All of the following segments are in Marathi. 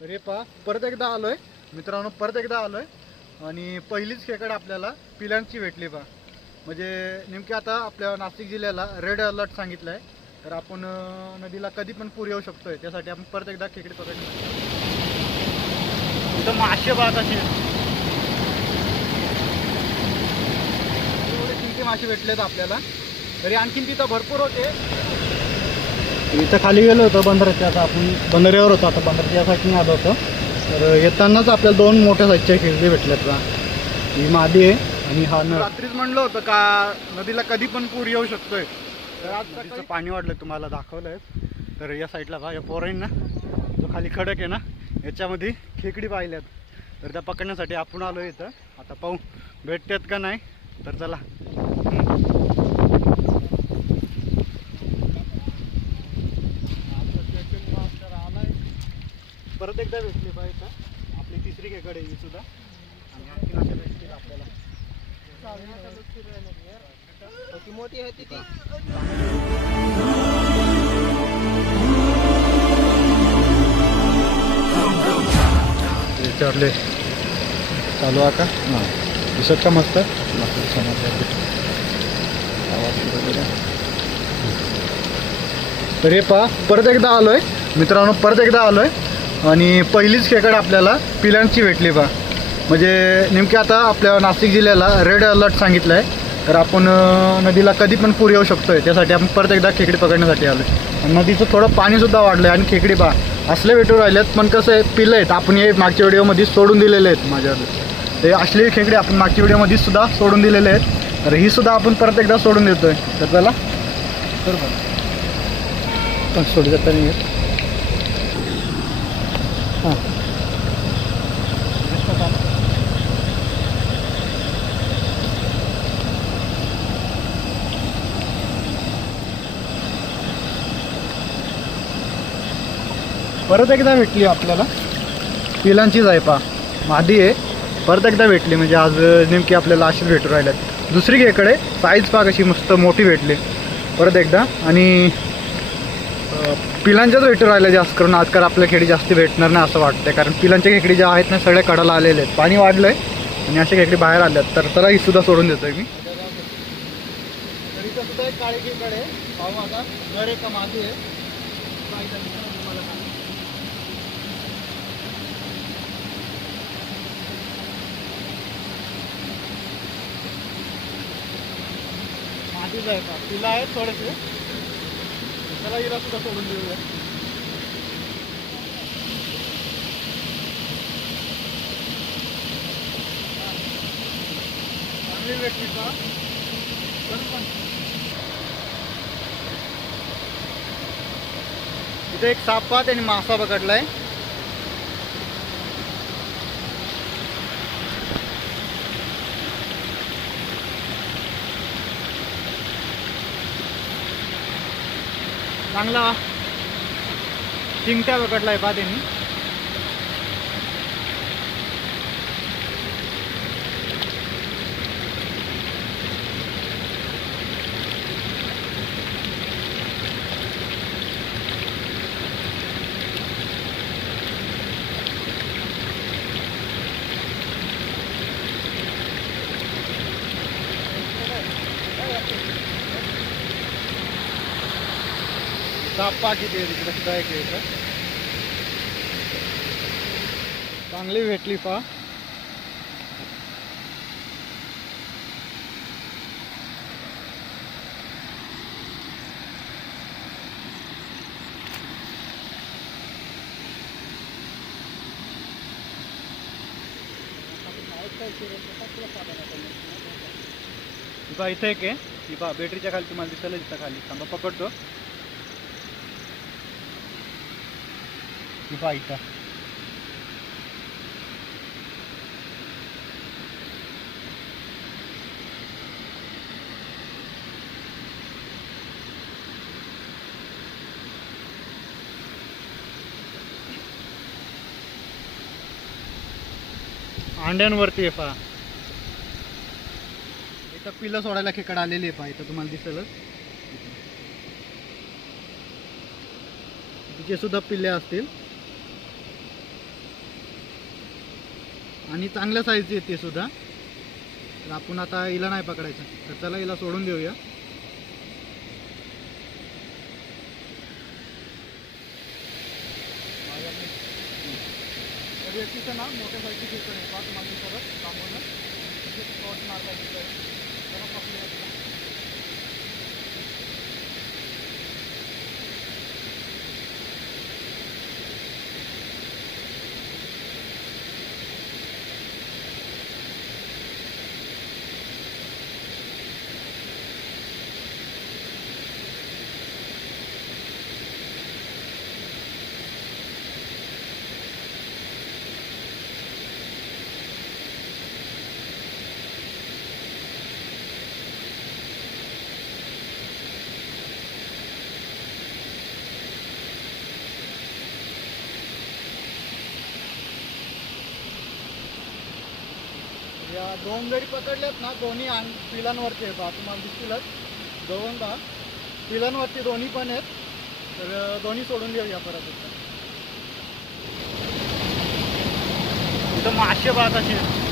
अरे पा परत एकदा आलोय मित्रांनो, परत एकदा आलोय आणि पहिलीच खेकड आपल्याला पिलांची भेटली पा. म्हणजे नेमकी आता आपल्या नाशिक जिल्ह्याला रेड अलर्ट सांगितलं आहे, तर आपण नदीला कधी पण पूर येऊ शकतोय. त्यासाठी आपण परत एकदा खेकडी पकडली. इथं मासे पाहत असे एवढे चिंकी मासे भेटलेत आपल्याला, तरी आणखीन तिथं भरपूर होते. इथं खाली गेलो होतो बंदराच्या, आता आपण बंदऱ्यावर होतो, आता बंदराच्या साईडने आलो होतो. तर येतानाच आपल्याला दोन मोठ्या साईजच्या खेकडी भेटल्यात बा. ही मादी आहे आणि हा नर. रात्रीच म्हणलं होतं का नदीला कधी पण पूर येऊ शकतोय. तर आज नदीचं पाणी वाढलं, तुम्हाला दाखवलंय. तर या साईडला बा, या पोरांना जो खाली खडक आहे ना, याच्यामध्ये खेकडी पाहिल्यात. तर त्या पकडण्यासाठी आपण आलो इथं. आता पाहू भेटतात का नाही. तर चला. परत एकदा भेटली पाहिजे आपली तिसरी खेकड आहे ही सुद्धा. आणि आणखी अशा भेटतील आपल्याला. मोठी होती ती. विचारले चालू आहे का? हां, दिसत का मस्त तर हे पहा परत एकदा आलोय मित्रांनो, परत एकदा आलोय आणि पहिलीच खेकड आपल्याला पिलांची भेटली पहा. म्हणजे नेमकी आता आपल्या नाशिक जिल्ह्याला रेड अलर्ट सांगितलं आहे, तर आपण नदीला कधी पण पूर येऊ शकतोय. त्यासाठी आपण परत एकदा खेकडी पकडण्यासाठी आलो आहे. नदीचं थोडं पाणीसुद्धा वाढलं आहे आणि खेकडी पहा असले भेटून राहिलेत. पण कसं आहे, पिलं आहेत. आपण हे मागच्या व्हिडिओमध्ये सोडून दिलेले आहेत माझ्याकडे. ते असले खेकडी आपण मागच्या व्हिडिओमध्ये सुद्धा सोडून दिलेले आहेत. तर ही सुद्धा आपण परत एकदा सोडून देतोय. तर त्याला बरोबर पण सोडू जाता नाही येत. हां, परत एकदा भेटली आपल्याला. पिलांचीच आहे पा, मादी आहे. परत एकदा भेटली म्हणजे आज नेमकी आपल्याला अशीच भेटू राहिल्यात. दुसरी खेकडे साईज पा कशी मस्त मोठी भेटली परत एकदा. आणि पिलांच्याच भेटू राहिल्या जास्त करून. आजकाल आपल्या खेकडी जास्त भेटणार नाही असं वाटतं, कारण पिलांच्या खेकडी ज्या आहेत ना सगळ्या कडाला आलेले आहेत. पाणी वाढलं आहे आणि अशा खेकडी बाहेर आल्यात. तर त्याला ही सुद्धा सोडून देतोय मी. तरी सुद्धा एक काळी खेकड आहे. पाहू आता घर एका मादी आहे. मादीच आहे का? तिला आहेत थोडेसे. त्याला हिला सुद्धा सोडून देऊया. चांगली भेटली का? इथे एक साप पाहा, त्याने मासा पकडलाय. चांगला चिंगट्या पकडलाय पहा त्यांनी. सापा किती आहे तिकडे सुद्धा एक आहे. चांगली भेटली पा. इथं एक आहे. ती पा बॅटरीच्या खाली तुम्हाला दिसेल इथं खाली. थांबा पकडतो. ती पा इथं. अंड्यांवरती आहे पहा. इथं पिलं सोडायला खेकड आलेली आहे पहा. इथं तुम्हाला दिसेलच. तिचे सुद्धा पिल्ले असतील. आणि चांगल्या साईजची येते सुद्धा. तर आपण आता हिला नाही पकडायचं, तर चला हिला सोडून देऊया. तर याचं ना मोठ्या साईजची खेकडे आहे. पाच मागे परत कामवलं शॉर्ट मारला त्याला पकडूया तिला. या दोन जरी पकडल्यात ना, दोन्ही पिलांवरती आहेत. तुम्हाला दिसतीलच दोन का पिलांवरती दोन्ही पण आहेत. तर दोन्ही सोडून देऊया परत एकदा. इथं मासे पाहत असे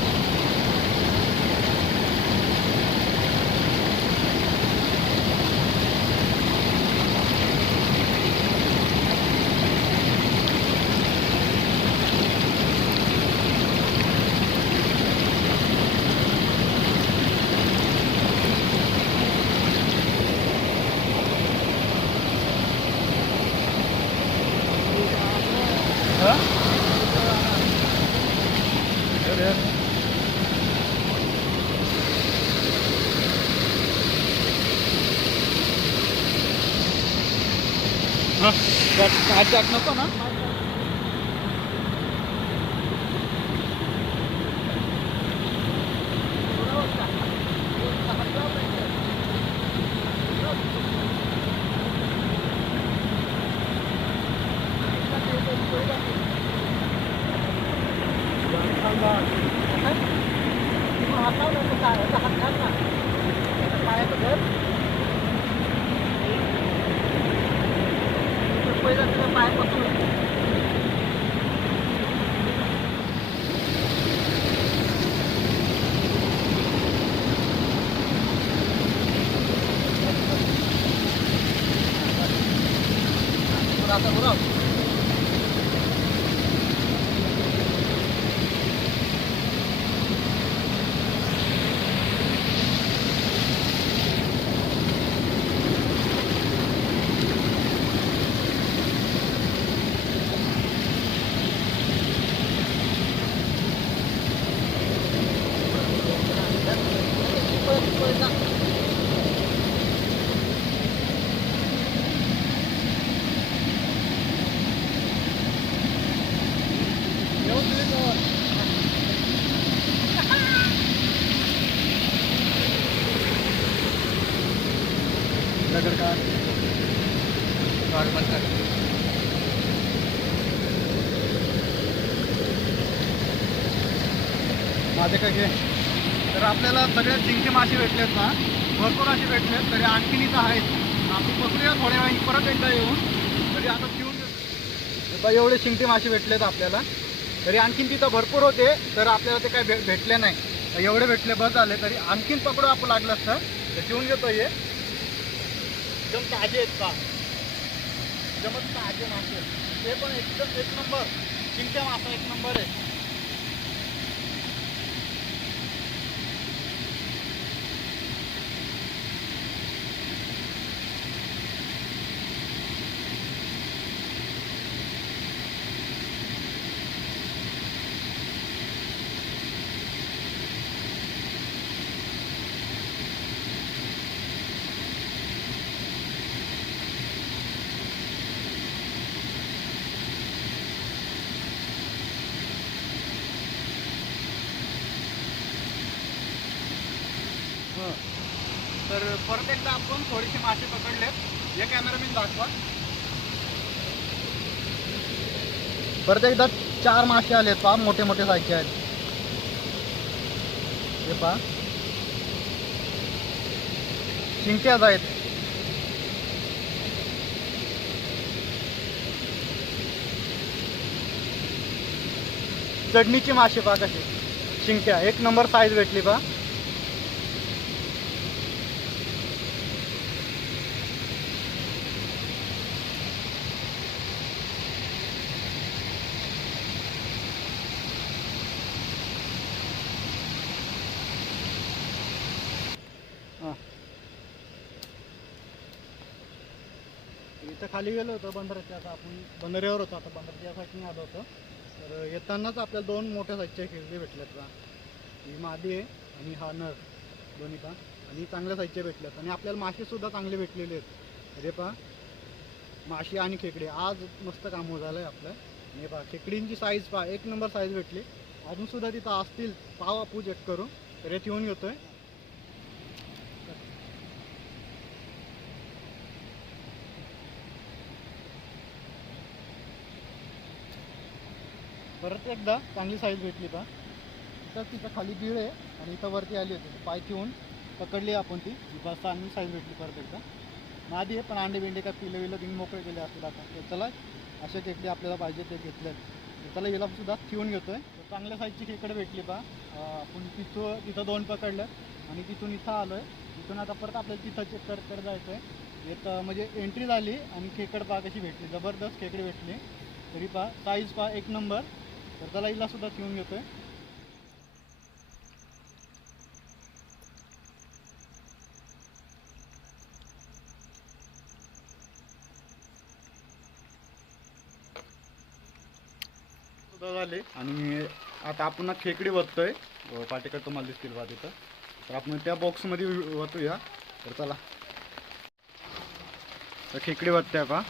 काट नको ना. माझे काय घे. तर आपल्याला सगळ्यात जिंके मासे भेटलेत ना, भरपूर असे भेटलेत. तरी आणखीन इथं आहेत. आपण बघूया थोड्या वेळाने परत एकदा येऊन. तरी आता ठेवून आता एवढे शिंगटे मासे भेटलेत आपल्याला. तरी आणखीन तिथं भरपूर होते, तर आपल्याला ते काय भेटले नाही. एवढे भेटले बस झाले. तरी आणखीन पकडू आपण लागलं असतं. तर ठेवून घेतो. हे एकदम ताजे आहेत का, एकदमच ताजे मासे. ते पण एकदम एक नंबर शिंगट्या मासा एक नंबर आहे. तर परत एकदा आपण थोडेसे मासे पकडलेत. हे कॅमेरामॅन दाखवा. परत एकदा 4 मासे आलेत पहा, मोठे मोठे साईजचे आहेत. हे पहा शिंगट्याच आहेत. चढणीचे मासे पहा कसे. चिंक्या एक नंबर साईज भेटली पहा. इथं खाली गेलो होतो बंदराच्या. आता आपण बंदऱ्यावर होतो. आता बंदराच्या साईडने आलो होतो. तर येतानाच आपल्याला दोन मोठ्या साईजच्या खेकडे भेटल्यात पहा. ही मादी आहे आणि हा नर दोन्ही पहा. आणि चांगल्या साईजचे भेटल्यात आणि आपल्याला मासेसुद्धा चांगले भेटलेले आहेत. हे पहा मासे आणि खेकडे आज मस्त काम हो झालं आहे आपलं. हे पहा खेकडींची साईज पहा एक नंबर साईज भेटली. अजूनसुद्धा तिथं असतील पाव आपू चेक करू. तर येत येऊन घेतोय. परत एकदा चांगली साईज भेटली पहा. तिथं खाली गिळ आहे आणि इथं वरती आली होती. पाय ठेवून पकडली आपण ती. चांगली साईज भेटली परत एकदा. मादी आहे पण अंडे बिंडे काय पिलं विलं तुम्ही मोकळे केले असतील. आता तर चला अशा खेकडे आपल्याला पाहिजे ते घेतले. त्याला हिला सुद्धा ठेवून घेतोय. चांगल्या साईजची खेकडे भेटली पहा. आपण तिथं दोन पकडलं आणि तिथून इथं आलोय. तिथून आता परत आपल्याला तिथं चेक करत जायचं आहे. इथं म्हणजे एंट्री झाली आणि खेकड पहा कशी भेटली. जबरदस्त खेकडे भेटली. तरी पहा साईज पहा एक नंबर. तर त्याला हिला सुद्धा ठेवून घेतोय. झाले आणि आता आपण खेकडी वततोय. पाटेकड तुम्हाला दिसतील बा तिथं. तर आपण त्या बॉक्समध्ये वतूया. तर चला तर खेकडी वतते पहा.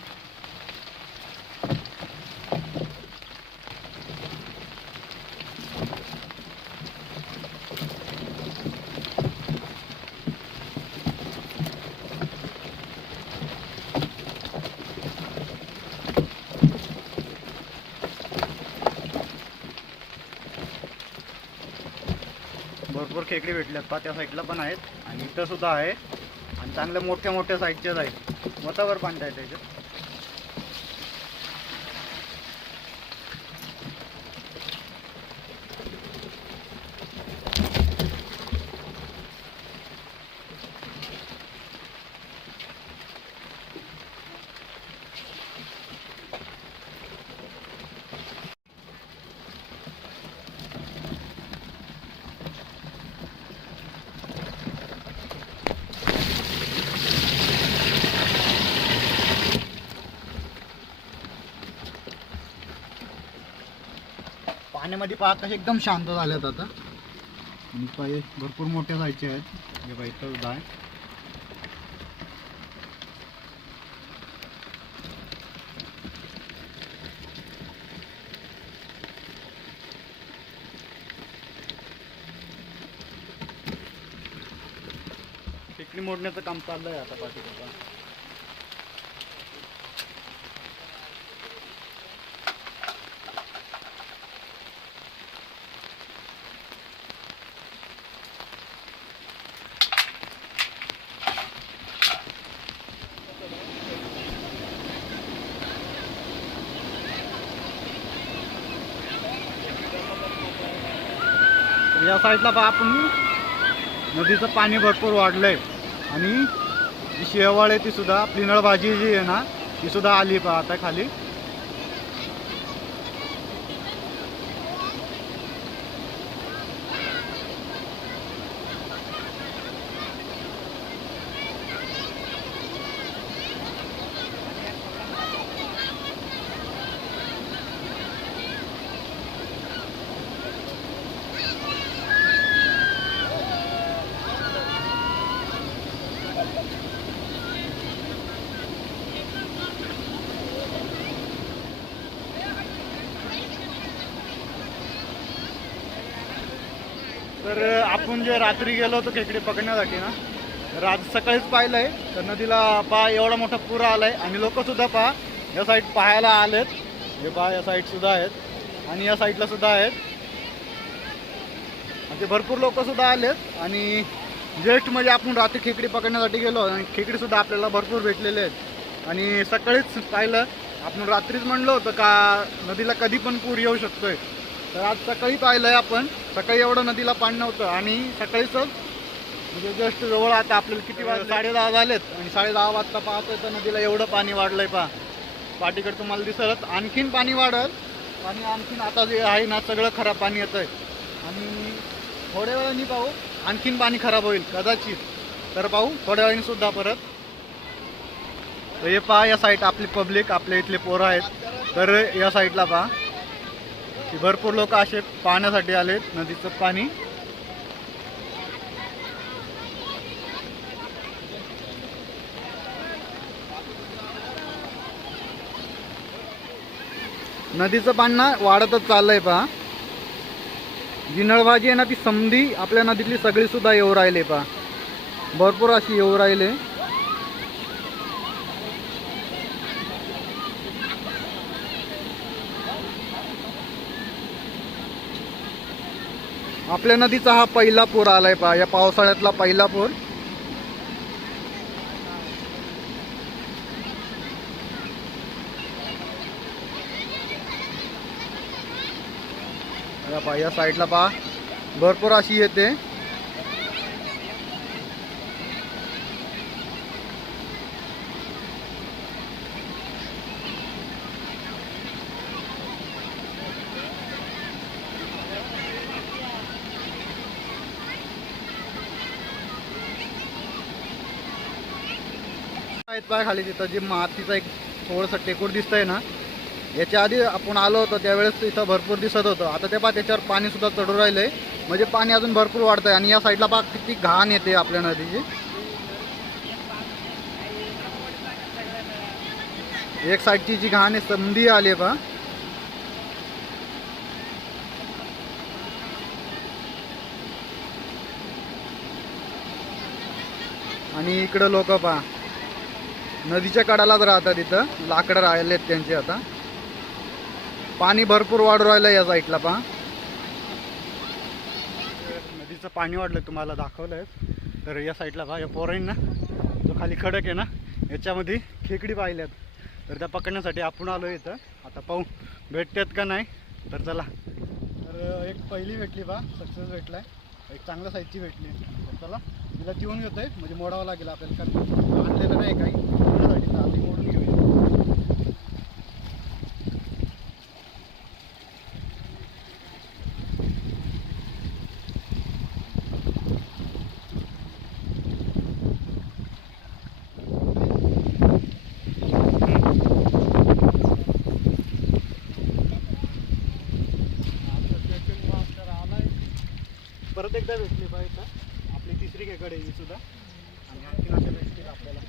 भरपूर खेकडे भेटल्यात पहा. त्या साईडला पण आहेत आणि इथं सुद्धा आहे आणि चांगल्या मोठ्या मोठ्या साईजच्याच आहेत. वतावर पांढऱ्या आहेत त्याच्यात. पाण्यामध्ये पहा कसे एकदम शांत झाल्यात आता. आणि पाय भरपूर मोठ्या साईजचे आहेत. हे बाई इथं सुद्धा आहे. खेकडी मोडण्याचं काम चाललंय आता पाठीकडे. या साईडला पहा आपण नदीचं पाणी भरपूर वाढलंय आणि जी शेवाळ आहे ती सुद्धा आपली नळभाजी जी आहे ना ती सुद्धा आली पहा आता खाली. तर आपण जे रात्री गेलो होतो खेकडे पकडण्यासाठी ना, तर आज सकाळीच पाहिलं आहे तर नदीला पहा एवढा मोठा पूर आला आहे आणि लोकंसुद्धा पहा या साईड पाहायला आलेत. हे पहा या साईडसुद्धा आहेत आणि या साईडला सुद्धा आहेत. ते भरपूर लोकंसुद्धा आलेत आणि जेष्ठमध्ये आपण रात्री खेकडी पकडण्यासाठी गेलो आणि खेकडीसुद्धा आपल्याला भरपूर भेटलेले आहेत. आणि सकाळीच पाहिलं आपण रात्रीच म्हणलं होतं का नदीला कधी पण पूर येऊ शकतोय. तर आज सकाळी पाहिलंय आपण, सकाळी एवढं नदीला पाणी नव्हतं आणि सकाळीच म्हणजे जस्ट जवळ आता आपल्याला किती वाजले 10:30 झालेत आणि 10:30 वाजता पाहतोय तर नदीला एवढं पाणी वाढलंय पहा. पाठीकडे तुम्हाला दिसलच, आणखीन पाणी वाढल आणि आणखीन आता जे आहे ना सगळं खराब पाणी येतंय आणि थोड्या वेळाने पाहू आणखीन पाणी खराब होईल कदाचित. तर पाहू थोड्या वेळाने सुद्धा परत. तर हे पहा या साईड आपली पब्लिक, आपल्या इथले पोरं आहेत. तर या साईडला पहा की भरपूर लोक असे पाहण्यासाठी आलेत नदीचं पाणी. नदीचं पाणी ना वाढतच चाललंय पहा. जी नळभाजी आहे ना ती समधी आपल्या नदीतली सगळी सुद्धा येऊ राहिले पहा, भरपूर अशी येऊ राहिले. आपल्या नदीचा हा पहिला पूर आलाय पहा, या पावसाळ्यातला पहिला पूर. पहा या साईडला पहा भरपूर अशी येते. आहेत पहा खाली तिथं जे मातीचं एक थोडंसं टेकूर दिसतंय ना, याच्या आधी आपण आलो होतो त्यावेळेस इथं भरपूर दिसत होतं. आता ते पहा त्याच्यावर पाणी सुद्धा चढून राहिलंय, म्हणजे पाणी अजून भरपूर वाढतंय. आणि या साईडला पहा किती घाण येते आपल्या नदीची. एक साईडची जी घाण आहे समधी आली आहे पहा. आणि इकडं लोक पहा नदीच्या कडालाच राहतात, इथं लाकडं राहिलेत त्यांचे. आता पाणी भरपूर वाढू राहिलं या साईडला पहा. नदीचं पाणी वाढलं तुम्हाला दाखवलंय. तर या साईडला पहा या पोरांना जो खाली खडक आहे ना याच्यामध्ये खेकडी पाहिल्यात, तर त्या पकडण्यासाठी आपण आलो इथं. आता पाहू भेटतात का नाही. तर चला. तर एक पहिली भेटली पहा, सक्सेस भेटलाय, एक चांगल्या साईजची भेटली. तर चला तिला जीवन घेतोय, म्हणजे मोडावं लागेल आपल्याला, कारण आणलेलं नाही काही मोडण्यासाठी. आधी मोडून घेऊया. परत एकदा भेटली पाहिजे आपली तिसरी खेकड आहे ही सुद्धा. आणि आणखीन अशा भेटतील आपल्याला.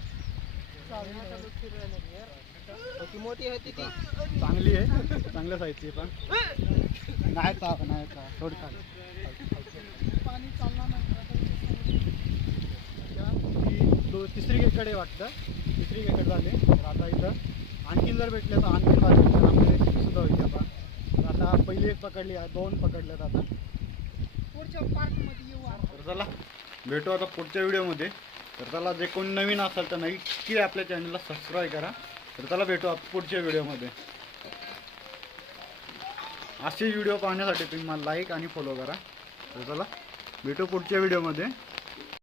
ती मोठी आहे ती चांगली आहे, चांगल्या साईजची पण नाही चाप नाही चाप थोडी चालेल. पाणी चालणार नाही. तिसरी खेकड आहे वाटतं, तिसरी खेकड झाली. तर आता इथं आणखीन जर भेटले तर आणखीन आपली रेसिपी सुद्धा होईल. आता तर आता पहिली एक पकडली, 2 पकडल्यात. आता पुढच्या पार्कमध्ये येऊ. तर चला भेटू आता पुढच्या व्हिडिओमध्ये. तर चला जे कोणी नवीन असेल तर नक्की आपल्या चॅनलला सबस्क्राईब करा. तर चला भेटू पुढच्या व्हिडिओमध्ये. असे व्हिडिओ पाहण्यासाठी तुम्ही मला लाईक आणि फॉलो करा. तर चला भेटू पुढच्या व्हिडिओमध्ये.